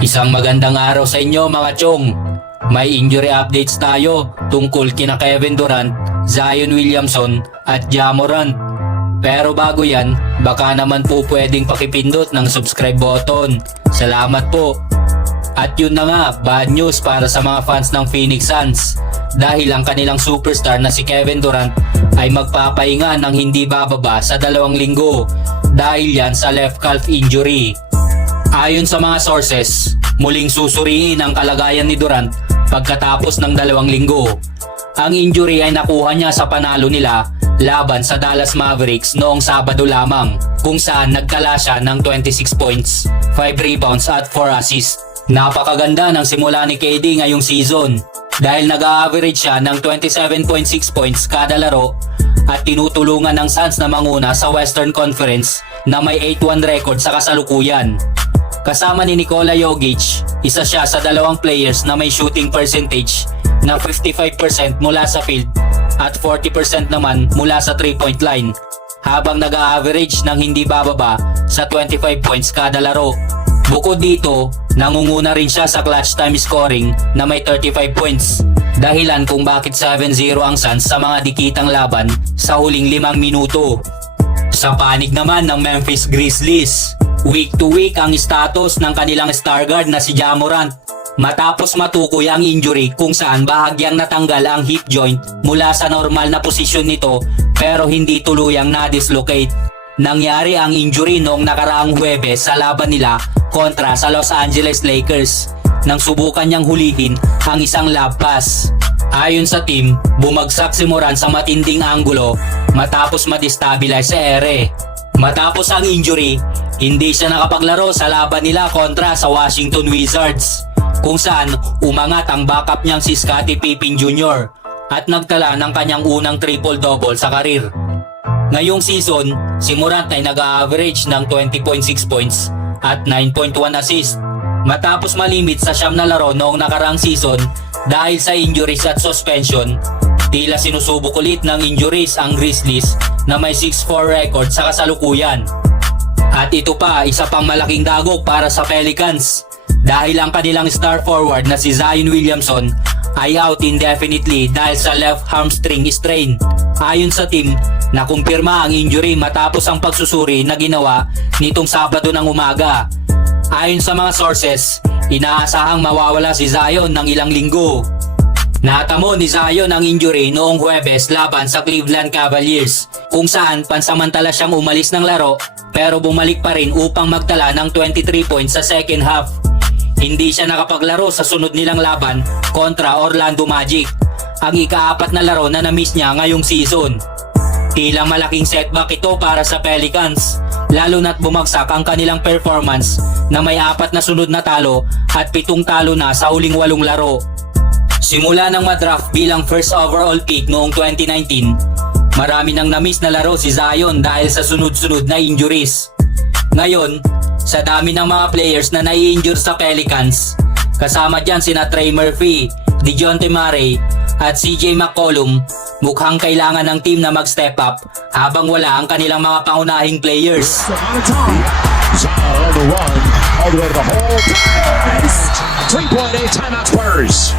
Isang magandang araw sa inyo mga chong. May injury updates tayo tungkol kina Kevin Durant, Zion Williamson at Ja Morant. Pero bago yan, baka naman po pwedeng pakipindot ng subscribe button. Salamat po. At yun na nga, bad news para sa mga fans ng Phoenix Suns. Dahil ang kanilang superstar na si Kevin Durant ay magpapahinga ng hindi bababa sa 2 linggo dahil yan sa left calf injury. Ayon sa mga sources, muling susuriin ang kalagayan ni Durant pagkatapos ng 2 linggo. Ang injury ay nakuha niya sa panalo nila laban sa Dallas Mavericks noong Sabado lamang, kung saan nagtala siya ng 26 points, 5 rebounds at 4 assists. Napakaganda ng simula ni KD ngayong season dahil nag-a-average siya ng 27.6 points kada laro at tinutulungan ng Suns na manguna sa Western Conference na may 8-1 record sa kasalukuyan. Kasama ni Nikola Jokic, isa siya sa 2 players na may shooting percentage na 55% mula sa field at 40% naman mula sa 3-point line, habang nag-a-average ng hindi bababa sa 25 points kada laro. Bukod dito, nangunguna rin siya sa clutch time scoring na may 35 points. Dahilan kung bakit 7-0 ang Suns sa mga dikitang laban sa huling 5 minuto. Sa panig naman ng Memphis Grizzlies, week to week ang status ng kanilang star guard na si Ja Morant matapos matukoy ang injury kung saan bahagyang natanggal ang hip joint mula sa normal na posisyon nito pero hindi tuluyang na-dislocate. Nangyari ang injury noong nakaraang Huwebes sa laban nila kontra sa Los Angeles Lakers nang subukan niyang hulihin ang isang lob pass. Ayon sa team, bumagsak si Morant sa matinding anggulo matapos ma-destabilize sa ere. Matapos ang injury, hindi siya nakapaglaro sa laban nila kontra sa Washington Wizards, kung saan umangat ang backup niyang si Scottie Pippen Jr. at nagtala ng kanyang unang triple-double sa karir. Ngayong season, si Morant ay nag-a-average ng 20.6 points at 9.1 assists matapos malimit sa 9 na laro noong nakaraang season dahil sa injuries at suspension. Tila sinusubok ulit ng injuries ang Grizzlies na may 6-4 record sa kasalukuyan. At ito pa, isa pang malaking dagok para sa Pelicans dahil ang kanilang star forward na si Zion Williamson ay out indefinitely dahil sa left hamstring strain. Ayon sa team, nakumpirma ang injury matapos ang pagsusuri na ginawa nitong Sabado ng umaga. Ayon sa mga sources, inaasahang mawawala si Zion ng ilang linggo. Natamo ni Zion ang injury noong Huwebes laban sa Cleveland Cavaliers, kung saan pansamantala siyang umalis ng laro pero bumalik pa rin upang magtala ng 23 points sa second half. Hindi siya nakapaglaro sa sunod nilang laban kontra Orlando Magic, ang ika-4 na laro na na-miss niya ngayong season. Tila malaking setback ito para sa Pelicans, lalo na't bumagsak ang kanilang performance na may 4 na sunod na talo at 7 talo na sa huling 8 laro. Simula nang madraft bilang first overall pick noong 2019, marami nang na-miss na laro si Zion dahil sa sunod-sunod na injuries. Ngayon, sa dami ng mga players na nai-injure sa Pelicans, kasama dyan sina Trey Murphy, DeJounte Murray at CJ McCollum, mukhang kailangan ng team na mag-step up habang wala ang kanilang mga pangunahing players. Zion on the run, all the way to the hole. 3.8 timeout Spurs.